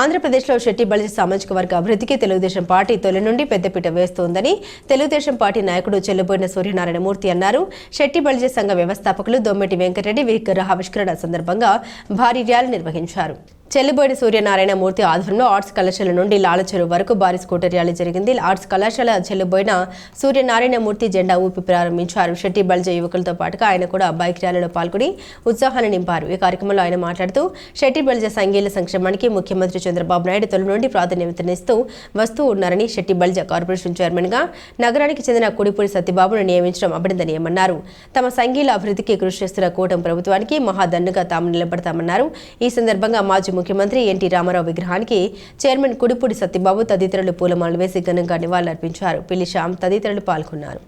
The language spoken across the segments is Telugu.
ఆంధ్రప్రదేశ్లో శెట్టి బలిజ సామాజిక వర్గ అభివృద్ధికి తెలుగుదేశం పార్టీ తొలి నుండి పెద్దపీట వేస్తోందని తెలుగుదేశం పార్టీ నాయకుడు చెల్లుబోయిన సూర్యనారాయణమూర్తి అన్నారు. శెట్టి బలిజ సంఘ వ్యవస్థాపకులు దొమ్మెటి వెంకటరెడ్డి విగ్రహ ఆవిష్కరణ సందర్భంగా భారీ ర్యాలీ నిర్వహించారు. చెల్లుబోయిన సూర్యనారాయణ మూర్తి ఆధ్వర్యంలో ఆర్ట్స్ కళాశాల నుండి లాలచెరువు వరకు భారీ స్కూటర్ ర్యాలీ జరిగింది. ఆర్ట్స్ కళాశాల చెల్లిబోయిన సూర్యనారాయణ మూర్తి జెండా ఊపి ప్రారంభించారు. షెట్టి బల్జ యువకులతో పాటుగా ఆయన కూడా బైక్ ర్యాలీలో పాల్గొని ఉత్సాహాన్ని నింపారు. ఈ కార్యక్రమంలో ఆయన మాట్లాడుతూ షెట్టి బల్జ సంఘీయుల సంక్షేమానికి ముఖ్యమంత్రి చంద్రబాబు నాయుడు తొలి నుండి ప్రాధాన్యతనిస్తూ వస్తూ ఉన్నారని షెట్టి బల్జ కార్పొరేషన్ చైర్మన్గా నగరానికి చెందిన కుడిపూడి సత్యబాబును నియమించడం అభినందనీయమన్నారు. తమ సంఘీయుల అభివృద్ధికి కృషి చేస్తున్న కూటమి ప్రభుత్వానికి మహాదండుగా తాము నిలబడతామన్నారు. ఈ సందర్భంగా మాజీ ముఖ్యమంత్రి ఎన్టీ రామారావు విగ్రహానికి చైర్మన్ కుడిపూడి సత్యబాబు తదితరులు పూలమాలలు వేసి ఘనంగా నివాళులర్పించారు. పిల్లి శ్యామ్ తదితరులు పాల్గొన్నారు.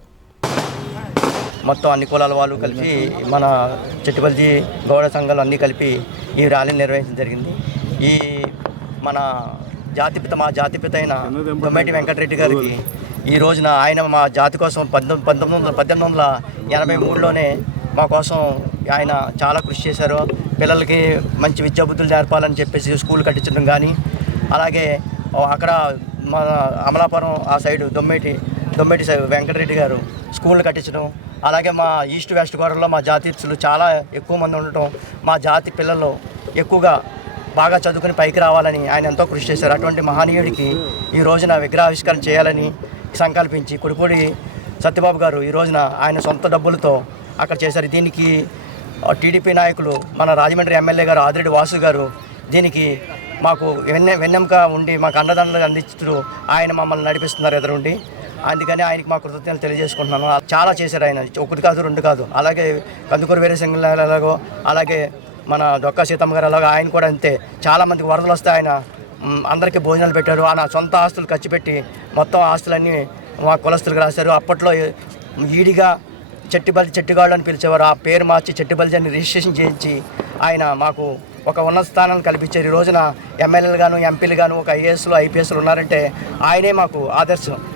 మొత్తం అన్ని కులాల వాళ్ళు కలిపి మన చెట్టుపల్లి గౌడ సంఘాలు అన్నీ కలిపి ఈ ర్యాలీని నిర్వహించడం జరిగింది. ఈ మన జాతిపిత మా జాతిపిత అయిన దొమ్మేటి వెంకటరెడ్డి గారికి ఈ రోజున ఆయన మా జాతి కోసం పంతొమ్మిది పంతొమ్మిది వందల పద్దెనిమిది వందల ఎనభై మూడులోనే మా కోసం ఆయన చాలా కృషి చేశారు. పిల్లలకి మంచి విద్యాబుద్ధులు నేర్పాలని చెప్పేసి స్కూల్ కట్టించడం కానీ అలాగే అక్కడ మన అమలాపురం ఆ సైడ్ దొమ్మేటి దొమ్మేటి సైడ్ వెంకటరెడ్డి గారు స్కూళ్ళు కట్టించడం అలాగే మా ఈస్ట్ వెస్ట్ గోడలో మా జాతీయులు చాలా ఎక్కువ మంది ఉండటం మా జాతి పిల్లలు ఎక్కువగా బాగా చదువుకుని పైకి రావాలని ఆయన ఎంతో కృషి చేశారు. అటువంటి మహనీయుడికి ఈ రోజున విగ్రహావిష్కరణ చేయాలని సంకల్పించి కుడిపూడి సత్యబాబు గారు ఈ రోజున ఆయన సొంత డబ్బులతో అక్కడ చేశారు. దీనికి టీడీపీ నాయకులు మన రాజమండ్రి ఎమ్మెల్యే గారు ఆదిరెడ్డి వాసు గారు దీనికి మాకు వెన్నె వెన్నెంక ఉండి మాకు అండదండలు అందిస్తూ ఆయన మమ్మల్ని నడిపిస్తున్నారు ఎదురుండి. అందుకని ఆయనకి మా కృతజ్ఞతలు తెలియజేసుకుంటున్నాను. చాలా చేశారు ఆయన. ఒకటి కాదు రెండు కాదు. అలాగే కందుకూరు వేరే సింగ్ ఎలాగో అలాగే మన దొక్క సీతమ్మ గారు అలాగో ఆయన కూడా అంతే. చాలామందికి వరదలు వస్తే ఆయన అందరికీ భోజనాలు పెట్టారు. ఆయన సొంత ఆస్తులు ఖర్చు పెట్టి మొత్తం ఆస్తులన్నీ మా కులస్తులకు రాశారు. అప్పట్లో ఈడిగా చెట్టిబల్లి చెట్టిగాడు అని పిలిచేవారు. ఆ పేరు మార్చి చెట్టిబల్లి అని రిజిస్ట్రేషన్ చేయించి ఆయన మాకు ఒక ఉన్నత స్థానాన్ని కల్పించారు. ఈ రోజున ఎమ్మెల్యేలు గాను ఎంపీలు గాను ఒక ఐఏఎస్లు ఐపీఎస్లు ఉన్నారంటే ఆయనే మాకు ఆదర్శం.